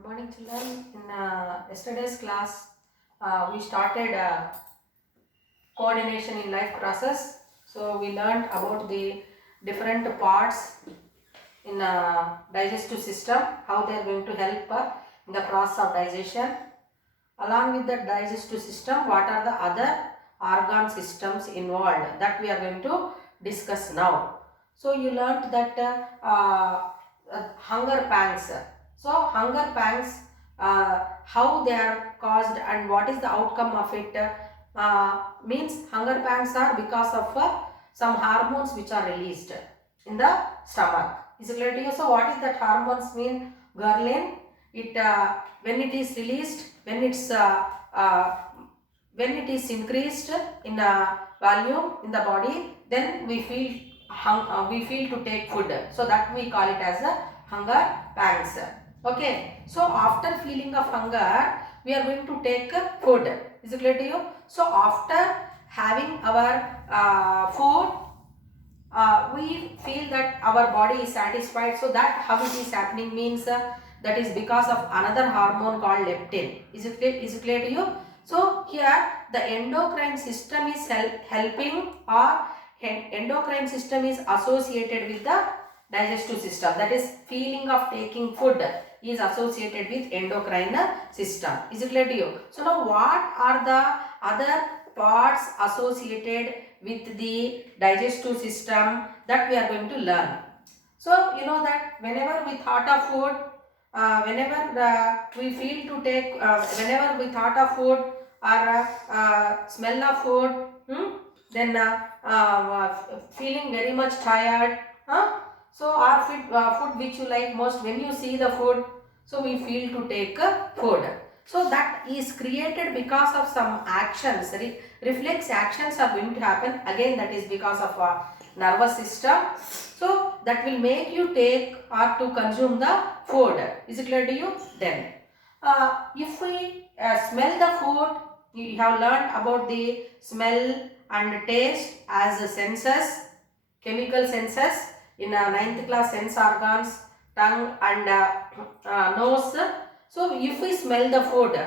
Good morning, children. In yesterday's class, we started coordination in life process. So we learned about the different parts in digestive system, how they are going to help in the process of digestion. Along with the digestive system, what are the other organ systems involved that we are going to discuss now. So you learned that hunger pangs. So hunger pangs, how they are caused and what is the outcome of it, means hunger pangs are because of some hormones which are released in the stomach. Is it clear to you? So what is that hormones mean? Ghrelin. It when it is released, uh, when it is increased in volume in the body, then we feel to take food. So that we call it as a hunger pangs. Okay. So after feeling of hunger, we are going to take food. Is it clear to you? So after having our food, we feel that our body is satisfied. So that how it is happening means that is because of another hormone called leptin. Is it clear to you? So here the endocrine system is helping, or endocrine system is associated with the digestive system. That is, feeling of taking food is associated with endocrine system. Is it clear to you? So now what are the other parts associated with the digestive system that we are going to learn? So you know that whenever we thought of food, whenever we feel to take, whenever we thought of food or smell of food, then feeling very much tired, so our food which you like most, when you see the food, so we feel to take food. So that is created because of some actions, reflex actions are going to happen. Again, that is because of nervous system. So that will make you take or to consume the food. Is it clear to you? Then if we smell the food, you have learned about the smell and taste as senses, chemical senses in 9th class, sense organs, tongue and nose. So if we smell the food,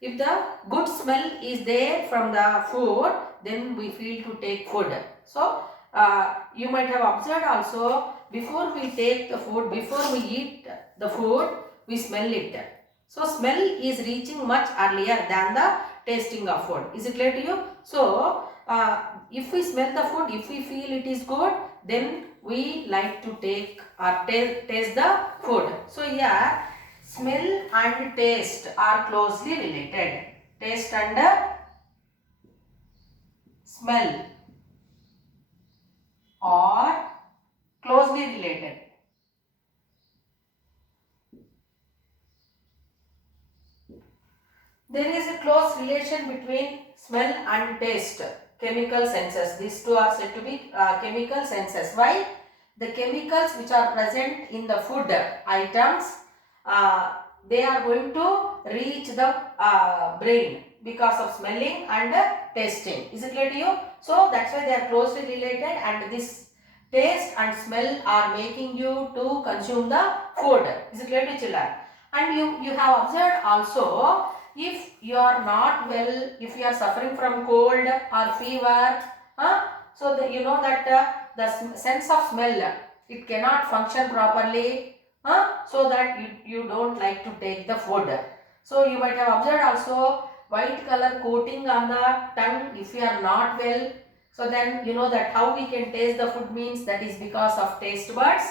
if the good smell is there from the food, then we feel to take food. So you might have observed also, before we take the food, before we eat the food, we smell it. So smell is reaching much earlier than the tasting of food. Is it clear to you? So if we smell the food, if we feel it is good, then we like to take or taste the food. So here smell and taste are closely related. Taste and smell are closely related. There is a close relation between smell and taste, chemical senses. These two are said to be chemical senses. Why? The chemicals which are present in the food items, they are going to reach the brain because of smelling and tasting. Is it clear to you? So that's why they are closely related, and this taste and smell are making you to consume the food. Is it clear to children? And you have observed also, if you are not well, if you are suffering from cold or fever, so you know that the sense of smell, it cannot function properly, so that you don't like to take the food. So you might have observed also, white color coating on the tongue if you are not well. So then you know that how we can taste the food means, that is because of taste buds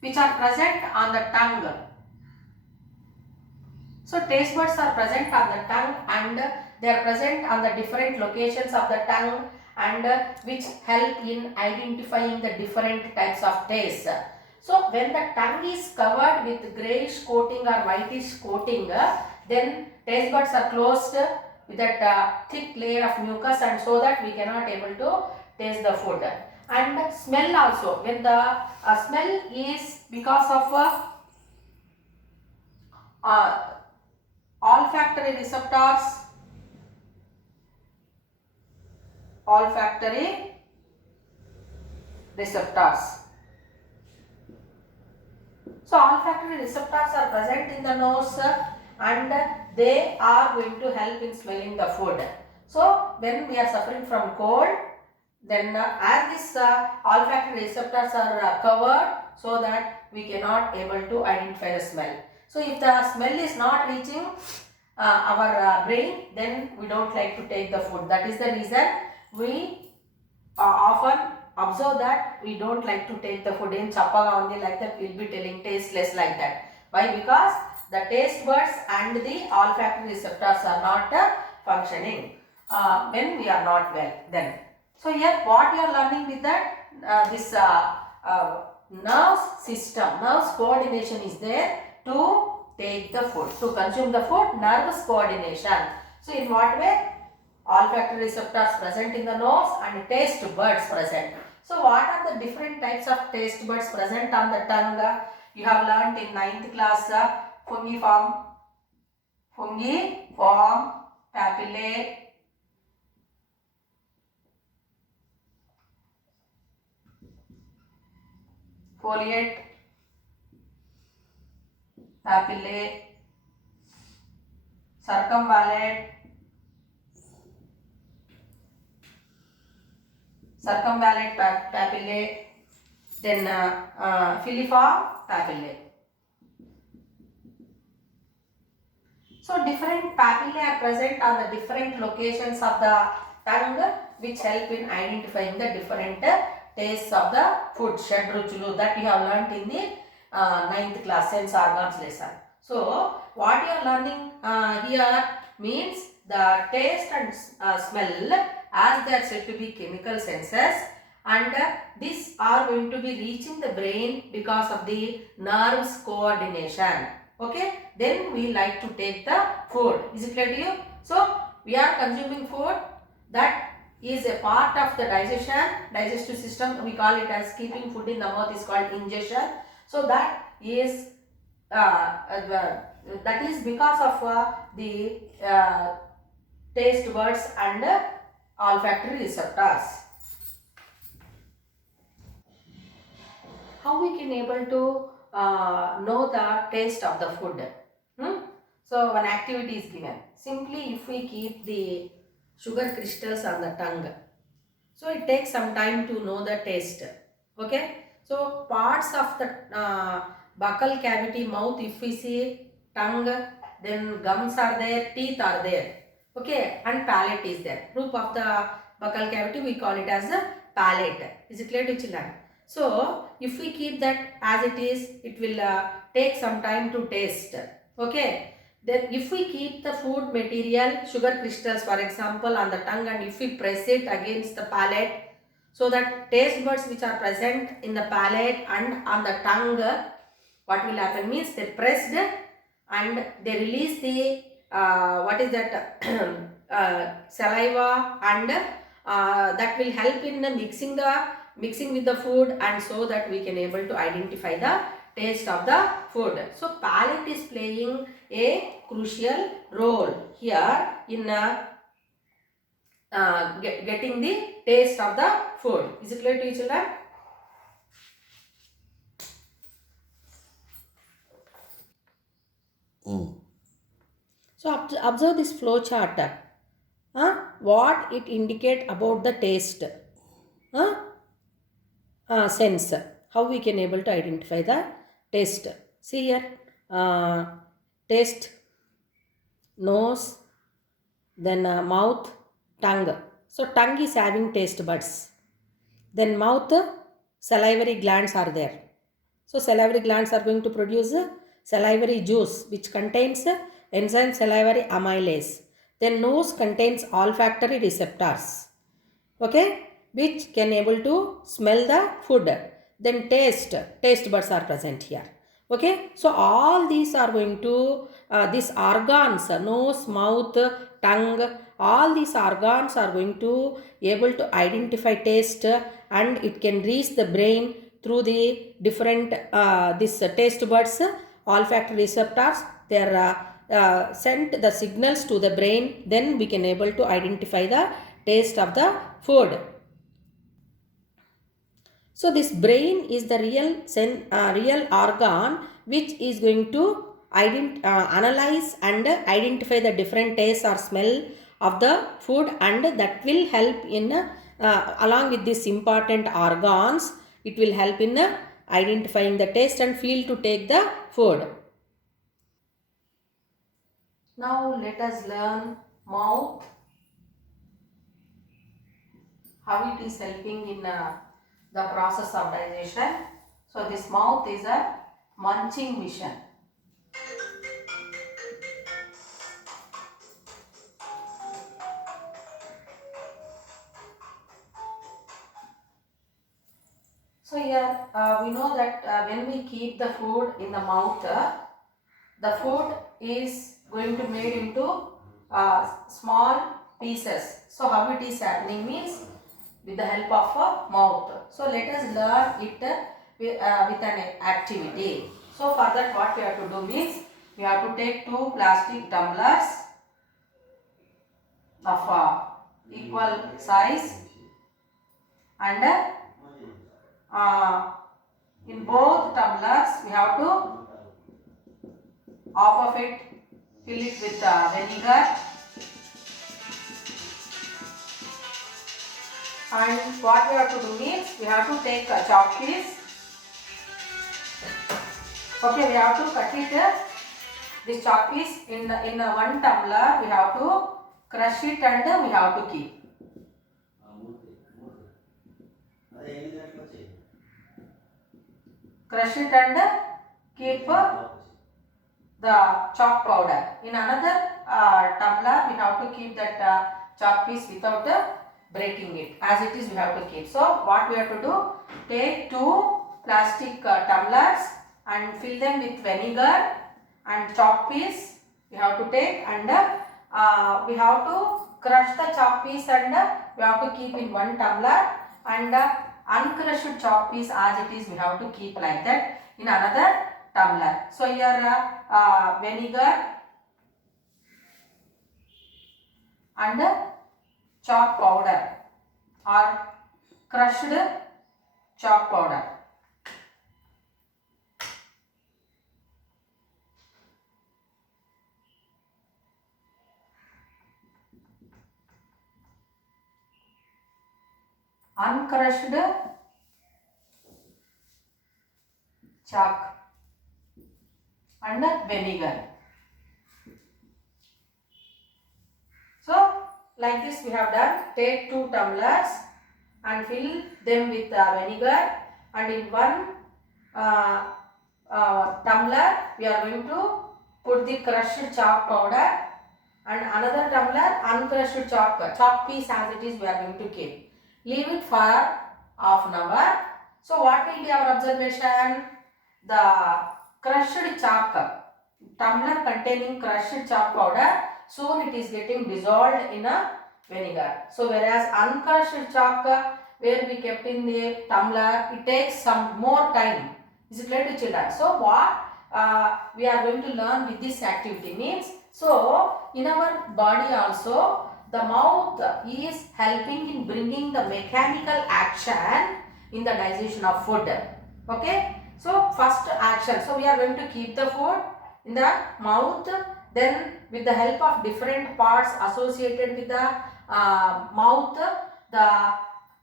which are present on the tongue. So taste buds are present on the tongue, and they are present on the different locations of the tongue, and which help in identifying the different types of taste. So when the tongue is covered with greyish coating or whitish coating, then taste buds are closed with that thick layer of mucus, and so that we cannot able to taste the food. And smell also, when the smell is because of uh, olfactory receptors. So olfactory receptors are present in the nose and they are going to help in smelling the food. So when we are suffering from cold, then as these olfactory receptors are covered, so that we cannot able to identify the smell. So if the smell is not reaching our brain, then we don't like to take the food. That is the reason we often observe that we don't like to take the food in chappaga only, like that we'll be telling tasteless like that. Why? Because the taste buds and the olfactory receptors are not functioning when we are not well then. So here what you are learning with that, this nerve system, nerves coordination is there to take the food, to consume the food, nervous coordination. So in what way? Olfactory receptors present in the nose and taste buds present. So what are the different types of taste buds present on the tongue? You have learnt in 9th class, fungiform papillae, foliate papillae, circumvallate papillae, then filiform papillae. So different papillae are present on the different locations of the tongue, which help in identifying the different tastes of the food. Shadruchulu, that you have learnt in the 9th class sense organs lesson. So what you are learning here means the taste and smell, as they are said to be chemical senses, and these are going to be reaching the brain because of the nerves coordination. Okay, then we like to take the food. Is it clear to you? So we are consuming food, that is a part of the digestive system. We call it as keeping food in the mouth is called ingestion. So that is because of the taste buds and olfactory receptors. How we can able to know the taste of the food? So one activity is given. Simply if we keep the sugar crystals on the tongue, so it takes some time to know the taste. Okay, so parts of the buccal cavity, mouth, if we see tongue, then gums are there, teeth are there. Okay, and palate is there. Roof of the buccal cavity, we call it as the palate. Is it clear to children? So if we keep that as it is, it will take some time to taste. Okay, then if we keep the food material, sugar crystals for example, on the tongue, and if we press it against the palate, so that taste buds which are present in the palate and on the tongue, what will happen means they pressed and they release the what is that saliva, and that will help in mixing with the food, and so that we can able to identify the taste of the food. So palate is playing a crucial role here in getting the taste of the food. Is it clear to you, children? So observe this flow chart. What it indicate about the taste sense. How we can able to identify the taste. See here, taste, nose, then mouth, tongue. So tongue is having taste buds. Then mouth, salivary glands are there. So salivary glands are going to produce salivary juice, which contains enzyme salivary amylase. Then nose contains olfactory receptors, okay, which can able to smell the food. Then taste buds are present here. Okay, so all these are going to these organs, nose, mouth, tongue, all these organs are going to able to identify taste, and it can reach the brain through the different this taste buds, olfactory receptors. They are sent the signals to the brain. Then we can able to identify the taste of the food. So this brain is the real organ which is going to analyze and identify the different tastes or smell of the food, and that will help in along with these important organs, it will help in identifying the taste and feel to take the food. Now let us learn mouth, how it is helping in the process of digestion. So this mouth is a munching machine. So here we know that when we keep the food in the mouth, the food is going to made into small pieces. So how it is happening means with the help of a mouth. So let us learn it with an activity. So for that what we have to do means we have to take two plastic tumblers of equal size, and in both tumblers we have to half of it fill it with vinegar, and what we have to do means we have to take a chalk piece. Okay, we have to cut it this chalk piece in one tumbler. We have to crush it and we have to keep. Crush it and keep the chalk powder. In another tumbler, we have to keep that chalk piece without breaking it. As it is, we have to keep. So what we have to do? Take two plastic tumblers and fill them with vinegar and chalk piece. We have to take, and we have to crush the chalk piece, and we have to keep in one tumbler, and uncrushed chalk piece as it is we have to keep like that in another tumbler. So here vinegar and chalk powder or crushed chalk powder. Uncrushed chalk and vinegar. So like this we have done. Take two tumblers and fill them with vinegar, and in one tumbler we are going to put the crushed chalk powder, and another tumbler uncrushed chalk piece as it is we are going to keep. Leave it for half an hour. So what will be our observation? The crushed chalk tumbler containing crushed chalk powder, soon it is getting dissolved in a vinegar. So whereas uncrushed chalk where we kept in the tumbler, it takes some more time. Is it clear to children? So what we are going to learn with this activity means, so in our body also the mouth is helping in bringing the mechanical action in the digestion of food. Okay. So first action. So we are going to keep the food in the mouth. Then with the help of different parts associated with the mouth, the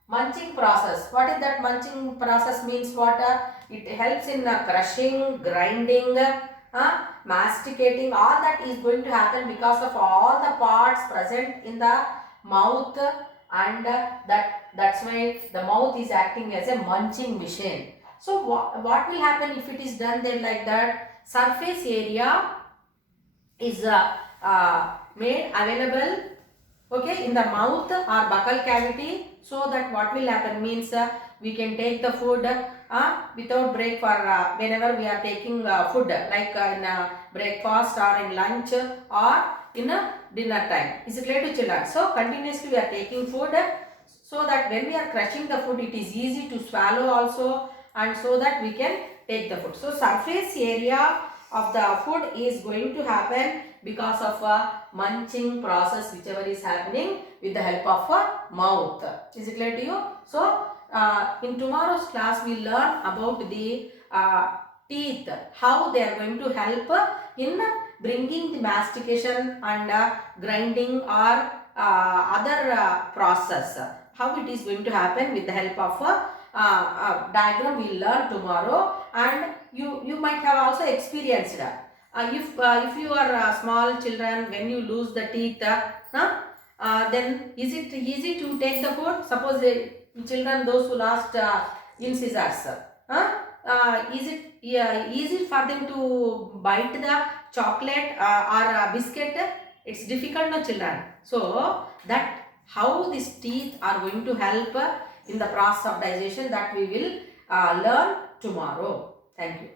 munching process. What is that munching process means? What? It helps in crushing, grinding, masticating. All that is going to happen because of all the parts present in the mouth, and that's why the mouth is acting as a munching machine. So what will happen if it is done then like that? Surface area is made available, okay, in the mouth or buccal cavity, so that what will happen means we can take the food without break for whenever we are taking food, like in breakfast or in lunch or in dinner time. Is it clear to children? So continuously we are taking food, so that when we are crushing the food it is easy to swallow also, and so that we can take the food. So surface area of the food is going to happen because of a munching process whichever is happening with the help of a mouth. Is it clear to you? So in tomorrow's class we learn about the teeth, how they are going to help in bringing the mastication and grinding or other process, how it is going to happen with the help of a diagram we learn tomorrow. And you might have also experienced if you are small children, when you lose the teeth, then is it easy to take the food? Suppose children those who lost incisors, is it easy for them to bite the chocolate or biscuit? It's difficult, no children. So that how these teeth are going to help in the process of digestion, that we will learn tomorrow. Thank you.